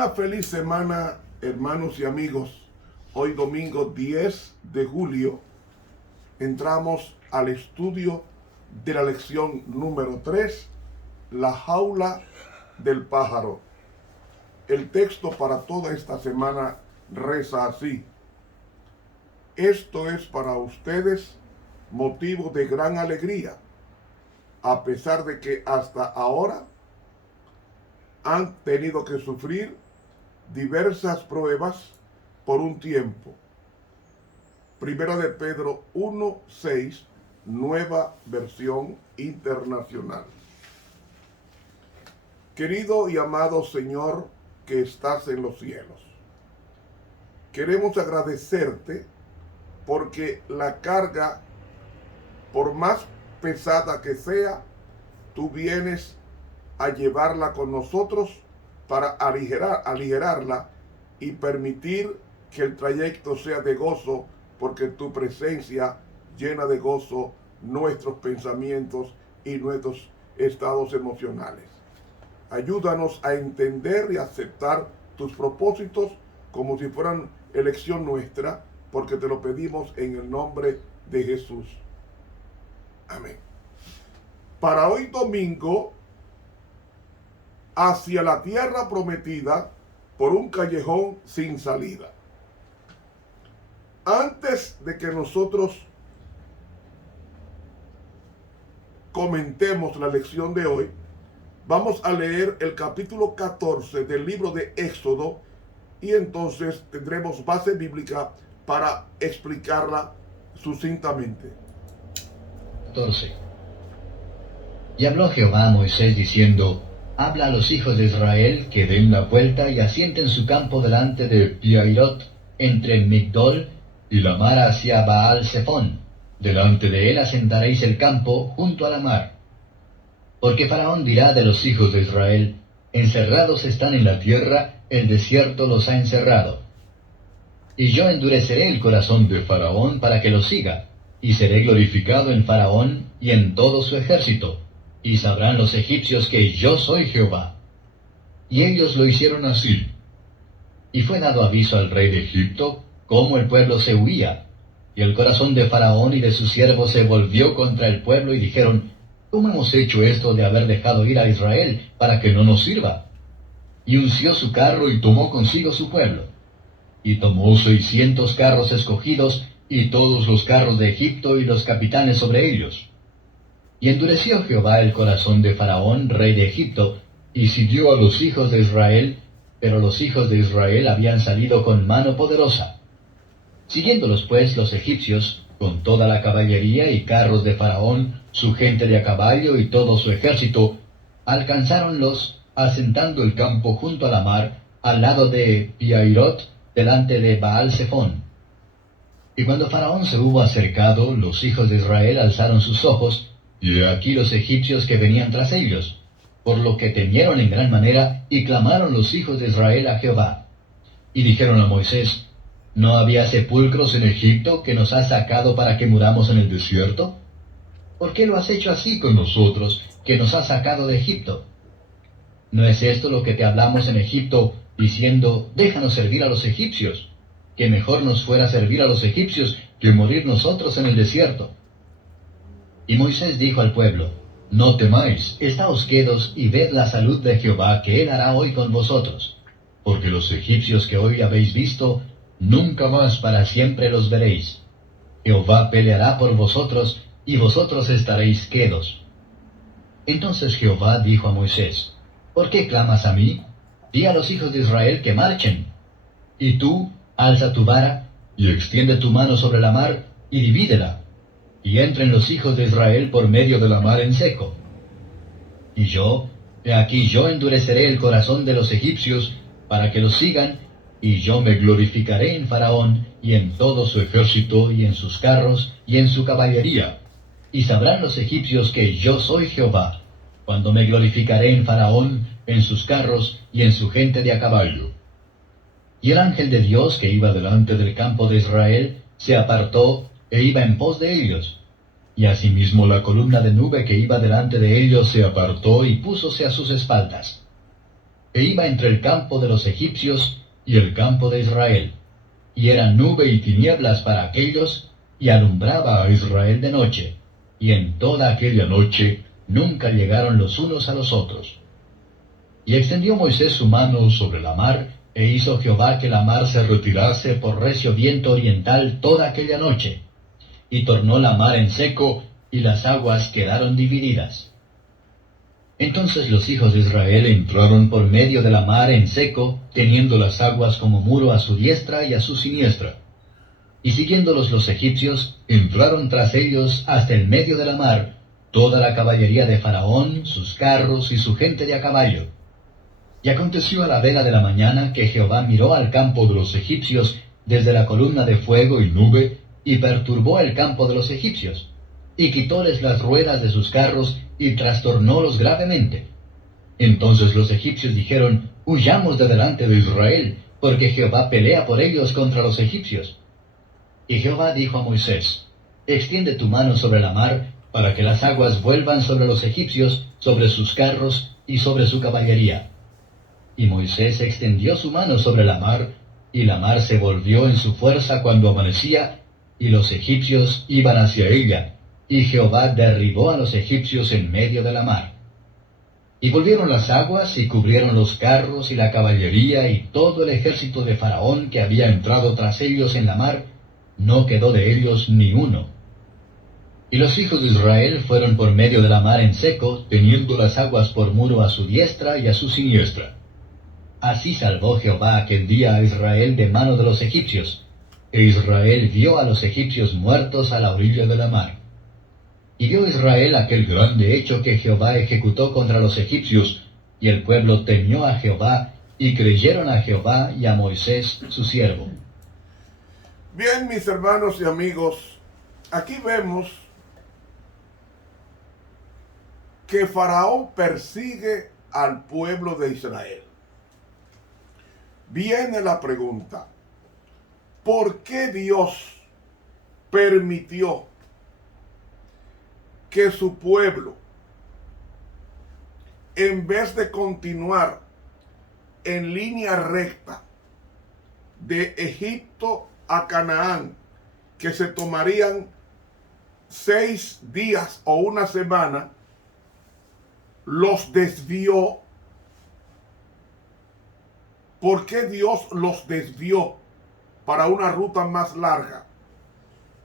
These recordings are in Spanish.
Una feliz semana, hermanos y amigos. Hoy domingo 10 de julio entramos al estudio de la lección número 3, la jaula del pájaro. El texto para toda esta semana reza así: esto es para ustedes motivo de gran alegría, a pesar de que hasta ahora han tenido que sufrir diversas pruebas por un tiempo. Primera de Pedro 1:6, nueva versión internacional. Querido y amado Señor que estás en los cielos, queremos agradecerte porque la carga, por más pesada que sea, tú vienes a llevarla con nosotros para aligerarla y permitir que el trayecto sea de gozo, porque tu presencia llena de gozo nuestros pensamientos y nuestros estados emocionales. Ayúdanos a entender y aceptar tus propósitos como si fueran elección nuestra, porque te lo pedimos en el nombre de Jesús. Amén. Para hoy domingo, hacia la tierra prometida por un callejón sin salida. Antes de que nosotros comentemos la lección de hoy, vamos a leer el capítulo 14 del libro de Éxodo y entonces tendremos base bíblica para explicarla sucintamente. 14. Y habló Jehová a Moisés diciendo: Habla a los hijos de Israel que den la vuelta y asienten su campo delante de Pi-hahirot, entre Migdol y la mar hacia Baal-zephón. Delante de él asentaréis el campo junto a la mar. Porque Faraón dirá de los hijos de Israel: Encerrados están en la tierra, el desierto los ha encerrado. Y yo endureceré el corazón de Faraón para que lo siga, y seré glorificado en Faraón y en todo su ejército. Y sabrán los egipcios que yo soy Jehová. Y ellos lo hicieron así. Y fue dado aviso al rey de Egipto, cómo el pueblo se huía. Y el corazón de Faraón y de sus siervos se volvió contra el pueblo, y dijeron: ¿Cómo hemos hecho esto de haber dejado ir a Israel para que no nos sirva? Y unció su carro y tomó consigo su pueblo. Y tomó 600 carros escogidos, y todos los carros de Egipto y los capitanes sobre ellos. Y endureció Jehová el corazón de Faraón, rey de Egipto, y siguió a los hijos de Israel, pero los hijos de Israel habían salido con mano poderosa. Siguiéndolos pues los egipcios, con toda la caballería y carros de Faraón, su gente de a caballo y todo su ejército, alcanzáronlos, asentando el campo junto a la mar, al lado de Pi-hahirot, delante de Baal-zephón. Y cuando Faraón se hubo acercado, los hijos de Israel alzaron sus ojos, y he aquí los egipcios que venían tras ellos, por lo que temieron en gran manera, y clamaron los hijos de Israel a Jehová. Y dijeron a Moisés: ¿No había sepulcros en Egipto que nos has sacado para que muramos en el desierto? ¿Por qué lo has hecho así con nosotros, que nos has sacado de Egipto? ¿No es esto lo que te hablamos en Egipto, diciendo: déjanos servir a los egipcios? Que mejor nos fuera servir a los egipcios que morir nosotros en el desierto. Y Moisés dijo al pueblo: No temáis, estáos quedos y ved la salud de Jehová que él hará hoy con vosotros. Porque los egipcios que hoy habéis visto, nunca más para siempre los veréis. Jehová peleará por vosotros, y vosotros estaréis quedos. Entonces Jehová dijo a Moisés: ¿Por qué clamas a mí? Di a los hijos de Israel que marchen. Y tú, alza tu vara, y extiende tu mano sobre la mar, y divídela, y entren los hijos de Israel por medio de la mar en seco. Y yo, he aquí yo endureceré el corazón de los egipcios, para que los sigan, y yo me glorificaré en Faraón, y en todo su ejército, y en sus carros, y en su caballería. Y sabrán los egipcios que yo soy Jehová, cuando me glorificaré en Faraón, en sus carros, y en su gente de a caballo. Y el ángel de Dios que iba delante del campo de Israel, se apartó, e iba en pos de ellos. Y asimismo la columna de nube que iba delante de ellos se apartó y púsose a sus espaldas. e iba entre el campo de los egipcios y el campo de Israel, y era nube y tinieblas para aquellos, y alumbraba a Israel de noche, y en toda aquella noche nunca llegaron los unos a los otros. Y extendió Moisés su mano sobre la mar, e hizo Jehová que la mar se retirase por recio viento oriental toda aquella noche, y tornó la mar en seco, y las aguas quedaron divididas. Entonces los hijos de Israel entraron por medio de la mar en seco, teniendo las aguas como muro a su diestra y a su siniestra. Y siguiéndolos los egipcios, entraron tras ellos hasta el medio de la mar, toda la caballería de Faraón, sus carros y su gente de a caballo. Y aconteció a la vela de la mañana que Jehová miró al campo de los egipcios desde la columna de fuego y nube, y perturbó el campo de los egipcios, y quitóles las ruedas de sus carros, y trastornólos gravemente. Entonces los egipcios dijeron: huyamos de delante de Israel, porque Jehová pelea por ellos contra los egipcios. Y Jehová dijo a Moisés: extiende tu mano sobre la mar, para que las aguas vuelvan sobre los egipcios, sobre sus carros y sobre su caballería. Y Moisés extendió su mano sobre la mar, y la mar se volvió en su fuerza cuando amanecía, y los egipcios iban hacia ella, y Jehová derribó a los egipcios en medio de la mar. Y volvieron las aguas, y cubrieron los carros y la caballería, y todo el ejército de Faraón que había entrado tras ellos en la mar, no quedó de ellos ni uno. Y los hijos de Israel fueron por medio de la mar en seco, teniendo las aguas por muro a su diestra y a su siniestra. Así salvó Jehová aquel día a Israel de mano de los egipcios, e Israel vio a los egipcios muertos a la orilla de la mar. Y vio Israel aquel grande hecho que Jehová ejecutó contra los egipcios, y el pueblo temió a Jehová, y creyeron a Jehová y a Moisés su siervo. Bien, mis hermanos y amigos, aquí vemos que Faraón persigue al pueblo de Israel. Viene la pregunta: ¿por qué Dios permitió que su pueblo, en vez de continuar en línea recta de Egipto a Canaán, que se tomarían 6 días o una semana, los desvió? ¿Por qué Dios los desvió para una ruta más larga?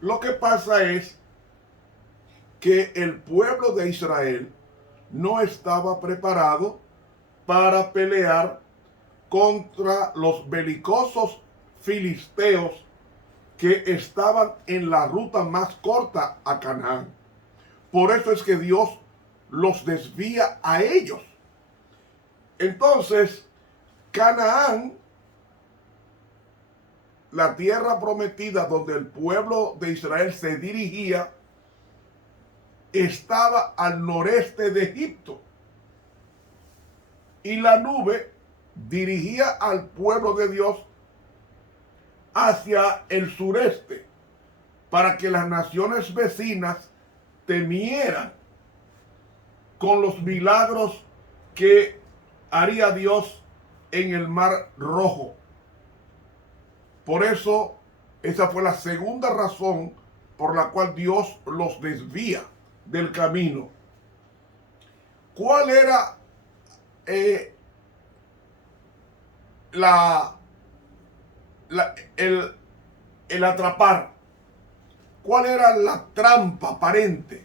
Lo que pasa es que el pueblo de Israel no estaba preparado para pelear contra los belicosos filisteos que estaban en la ruta más corta a Canaán. Por eso es que Dios los desvía a ellos. Entonces, Canaán, la tierra prometida donde el pueblo de Israel se dirigía, estaba al noreste de Egipto, y la nube dirigía al pueblo de Dios hacia el sureste, para que las naciones vecinas temieran con los milagros que haría Dios en el Mar Rojo. Por eso, esa fue la segunda razón por la cual Dios los desvía del camino. ¿Cuál era el atrapar? ¿Cuál era la trampa aparente?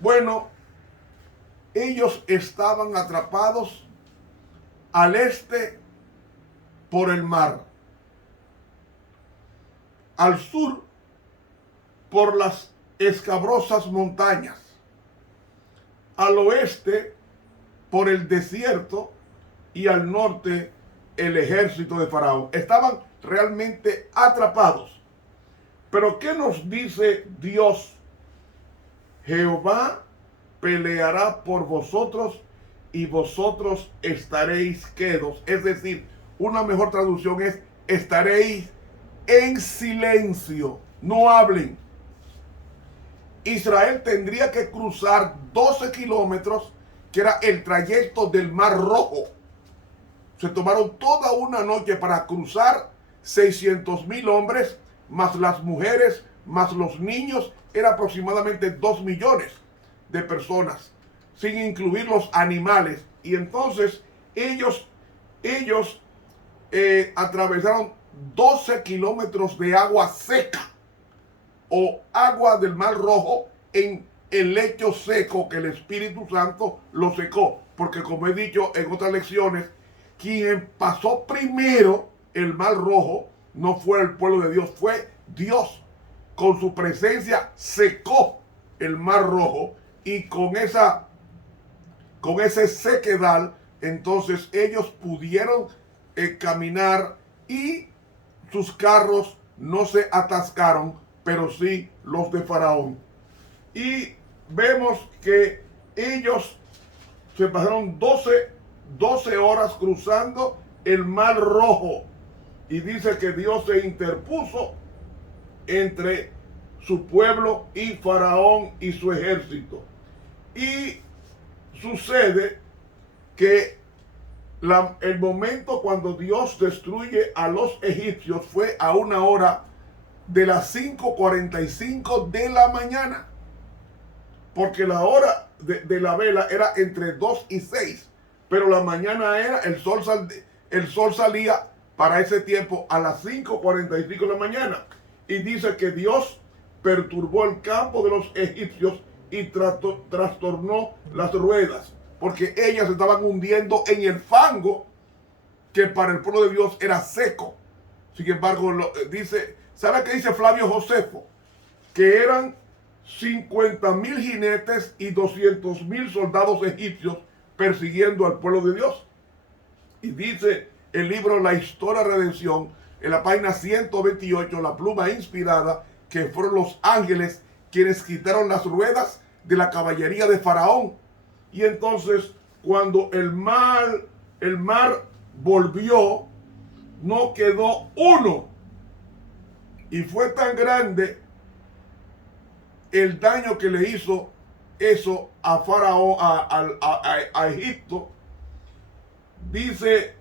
Bueno, ellos estaban atrapados al este por el mar, al sur por las escabrosas montañas, al oeste por el desierto y al norte el ejército de Faraón. Estaban realmente atrapados. Pero ¿qué nos dice Dios? Jehová peleará por vosotros y vosotros estaréis quedos. Es decir, una mejor traducción es: estaréis en silencio, no hablen. Israel tendría que cruzar 12 kilómetros que era el trayecto del Mar Rojo. Se tomaron toda una noche para cruzar 600,000 hombres, más las mujeres, más los niños, era aproximadamente 2 millones de personas, sin incluir los animales. Y entonces ellos atravesaron 12 kilómetros de agua seca o agua del Mar Rojo en el lecho seco que el Espíritu Santo lo secó. Porque como he dicho en otras lecciones, quien pasó primero el Mar Rojo no fue el pueblo de Dios, fue Dios. Con su presencia secó el Mar Rojo, y con ese sequedal, entonces ellos pudieron caminar, y sus carros no se atascaron, pero sí los de Faraón. Y vemos que ellos se pasaron 12 horas cruzando el Mar Rojo, y dice que Dios se interpuso entre su pueblo y Faraón y su ejército. Y sucede que el momento cuando Dios destruye a los egipcios fue a una hora de las 5:45 de la mañana, porque la hora de la vela era entre 2 y 6, pero la mañana era, el sol salía para ese tiempo a las 5:45 de la mañana. Y dice que Dios perturbó el campo de los egipcios y trastornó las ruedas, porque ellas estaban hundiendo en el fango que para el pueblo de Dios era seco. Sin embargo, dice, ¿sabe qué dice Flavio Josefo? Que eran 50,000 jinetes y 200,000 soldados egipcios persiguiendo al pueblo de Dios. Y dice el libro La Historia de Redención, en la página 128, la pluma inspirada, que fueron los ángeles quienes quitaron las ruedas de la caballería de Faraón. Y entonces, cuando el mar volvió, no quedó uno. Y fue tan grande el daño que le hizo eso a Faraón, a Egipto. Dice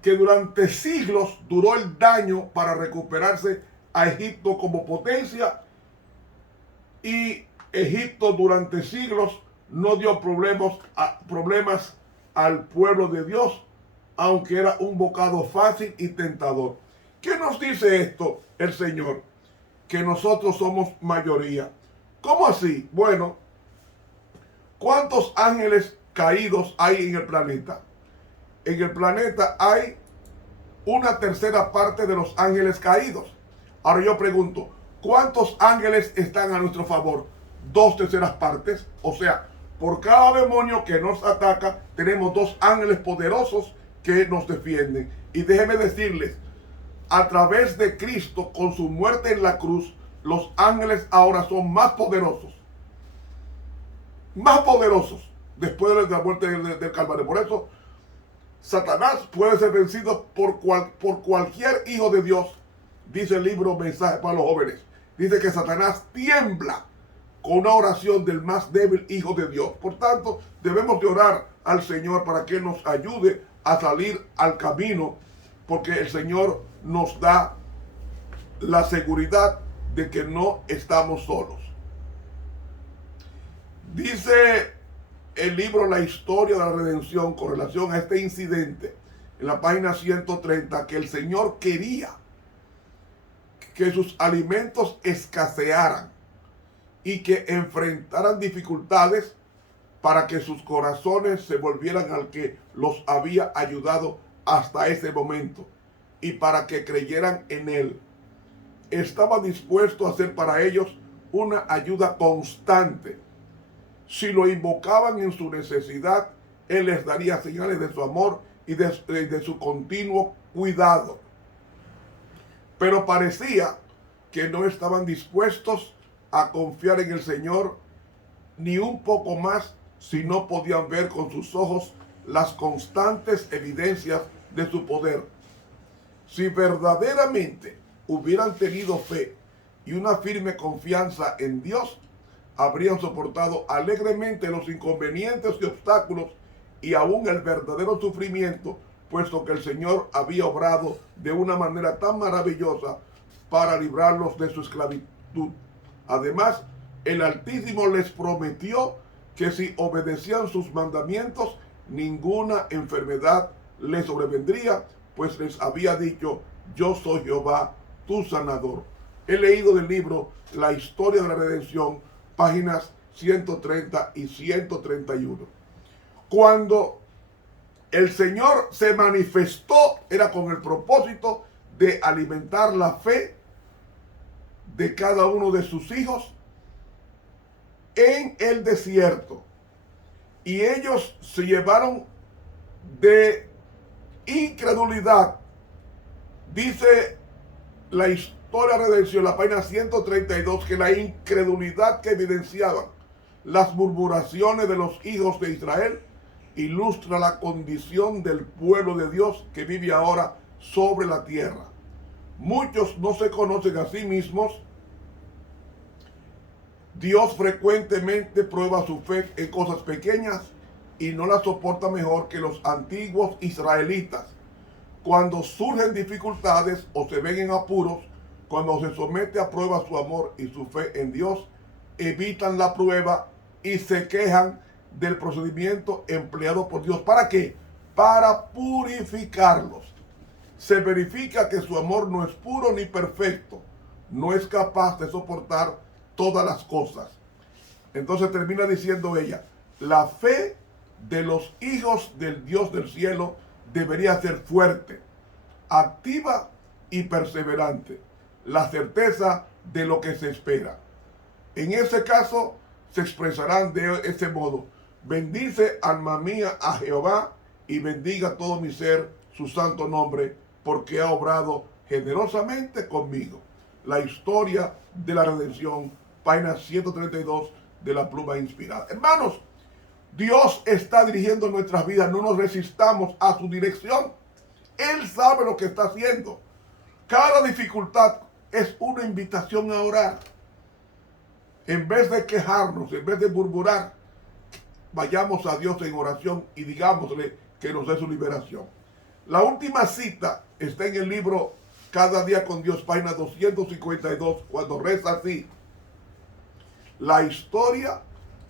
que durante siglos duró el daño para recuperarse a Egipto como potencia, y Egipto durante siglos no dio problemas al pueblo de Dios, aunque era un bocado fácil y tentador. ¿Qué nos dice esto el Señor? Que nosotros somos mayoría. ¿Cómo así? Bueno, ¿cuántos ángeles caídos hay en el planeta? En el planeta hay una tercera parte de los ángeles caídos. Ahora yo pregunto, ¿cuántos ángeles están a nuestro favor? 2/3 partes. O sea, por cada demonio que nos ataca, tenemos 2 ángeles poderosos que nos defienden. Y déjenme decirles, a través de Cristo, con su muerte en la cruz, los ángeles ahora son más poderosos. Más poderosos después de la muerte del Calvario. Por eso, Satanás puede ser vencido por cualquier hijo de Dios. Dice el libro Mensaje para los Jóvenes. Dice que Satanás tiembla con una oración del más débil hijo de Dios. Por tanto, debemos de orar al Señor para que Él nos ayude a salir al camino, porque el Señor nos da la seguridad de que no estamos solos. Dice el libro La Historia de la Redención con relación a este incidente, en la página 130, que el Señor quería que sus alimentos escasearan y que enfrentaran dificultades para que sus corazones se volvieran al que los había ayudado hasta ese momento y para que creyeran en Él. Estaba dispuesto a hacer para ellos una ayuda constante. Si lo invocaban en su necesidad, Él les daría señales de su amor y de su continuo cuidado. Pero parecía que no estaban dispuestos a confiar en el Señor ni un poco más si no podían ver con sus ojos las constantes evidencias de su poder. Si verdaderamente hubieran tenido fe y una firme confianza en Dios, habrían soportado alegremente los inconvenientes y obstáculos y aún el verdadero sufrimiento, puesto que el Señor había obrado de una manera tan maravillosa para librarlos de su esclavitud. Además, el Altísimo les prometió que si obedecían sus mandamientos, ninguna enfermedad les sobrevendría, pues les había dicho: yo soy Jehová, tu sanador. He leído del libro La Historia de la Redención, páginas 130 y 131. Cuando el Señor se manifestó, era con el propósito de alimentar la fe de cada uno de sus hijos en el desierto. Y ellos se llevaron de incredulidad. Dice la Historia de la Redención, la página 132, que la incredulidad que evidenciaban las murmuraciones de los hijos de Israel ilustra la condición del pueblo de Dios que vive ahora sobre la tierra. Muchos no se conocen a sí mismos. Dios frecuentemente prueba su fe en cosas pequeñas y no la soporta mejor que los antiguos israelitas. Cuando surgen dificultades o se ven en apuros, cuando se somete a prueba su amor y su fe en Dios, evitan la prueba y se quejan del procedimiento empleado por Dios. ¿Para qué? Para purificarlos. Se verifica que su amor no es puro ni perfecto, no es capaz de soportar todas las cosas. Entonces termina diciendo ella: la fe de los hijos del Dios del cielo debería ser fuerte, activa y perseverante, la certeza de lo que se espera. En ese caso se expresarán de ese modo: bendice, alma mía, a Jehová, y bendiga todo mi ser su santo nombre, porque ha obrado generosamente conmigo. La Historia de la Redención, página 132 de la Pluma Inspirada. Hermanos, Dios está dirigiendo nuestras vidas. No nos resistamos a su dirección. Él sabe lo que está haciendo. Cada dificultad es una invitación a orar. En vez de quejarnos, en vez de murmurar, vayamos a Dios en oración y digámosle que nos dé su liberación. La última cita está en el libro Cada Día con Dios, página 252, cuando reza así: la historia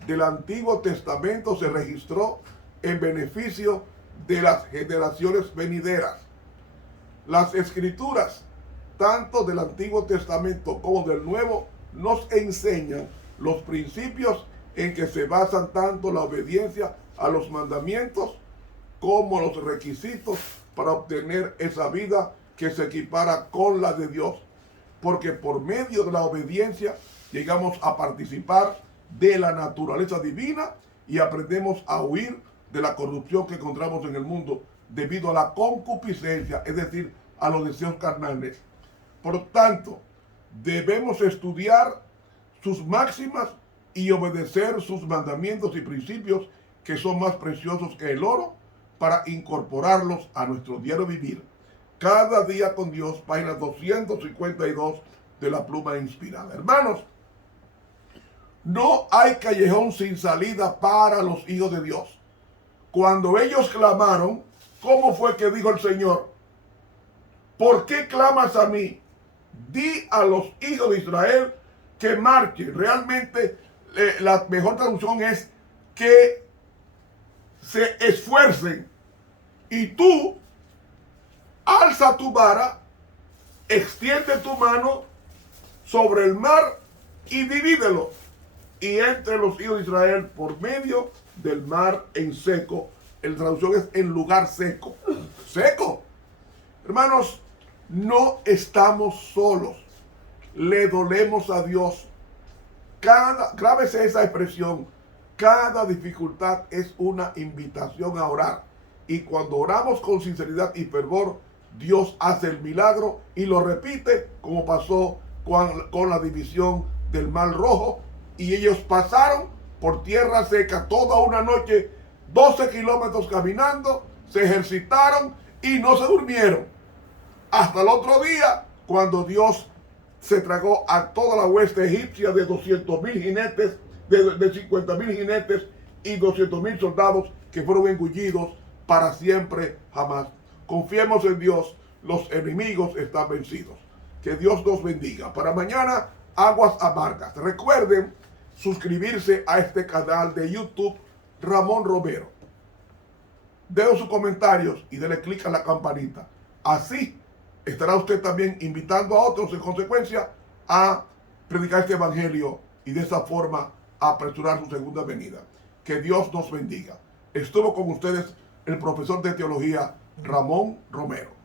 del Antiguo Testamento se registró en beneficio de las generaciones venideras. Las escrituras, tanto del Antiguo Testamento como del Nuevo, nos enseñan los principios en que se basan tanto la obediencia a los mandamientos como los requisitos para obtener esa vida que se equipara con la de Dios. Porque por medio de la obediencia llegamos a participar de la naturaleza divina y aprendemos a huir de la corrupción que encontramos en el mundo debido a la concupiscencia, es decir, a los deseos carnales. Por tanto, debemos estudiar sus máximas y obedecer sus mandamientos y principios, que son más preciosos que el oro, para incorporarlos a nuestro diario vivir. Cada Día con Dios, página 252 de la Pluma Inspirada. Hermanos, no hay callejón sin salida para los hijos de Dios. Cuando ellos clamaron, ¿cómo fue que dijo el Señor? ¿Por qué clamas a mí? Di a los hijos de Israel que marchen. Realmente la mejor traducción es que se esfuercen. Y tú alza tu vara, extiende tu mano sobre el mar y divídelo. Y entre los hijos de Israel por medio del mar en seco. La traducción es en lugar seco. Seco. Hermanos, no estamos solos. Le dolemos a Dios. Grábese esa expresión. Cada dificultad es una invitación a orar. Y cuando oramos con sinceridad y fervor, Dios hace el milagro y lo repite, como pasó con la división del Mar Rojo. Y ellos pasaron por tierra seca toda una noche, 12 kilómetros caminando, se ejercitaron y no se durmieron. Hasta el otro día, cuando Dios se tragó a toda la hueste egipcia de 200,000 jinetes de 50,000 jinetes y 200,000 soldados que fueron engullidos para siempre jamás. Confiemos en Dios, los enemigos están vencidos. Que Dios nos bendiga. Para mañana, aguas amargas. Recuerden suscribirse a este canal de YouTube, Ramón Romero. Dejen sus comentarios y denle clic a la campanita. Así estará usted también invitando a otros en consecuencia a predicar este evangelio y de esa forma apresurar su segunda venida. Que Dios nos bendiga. Estuvo con ustedes el profesor de teología Ramón Romero.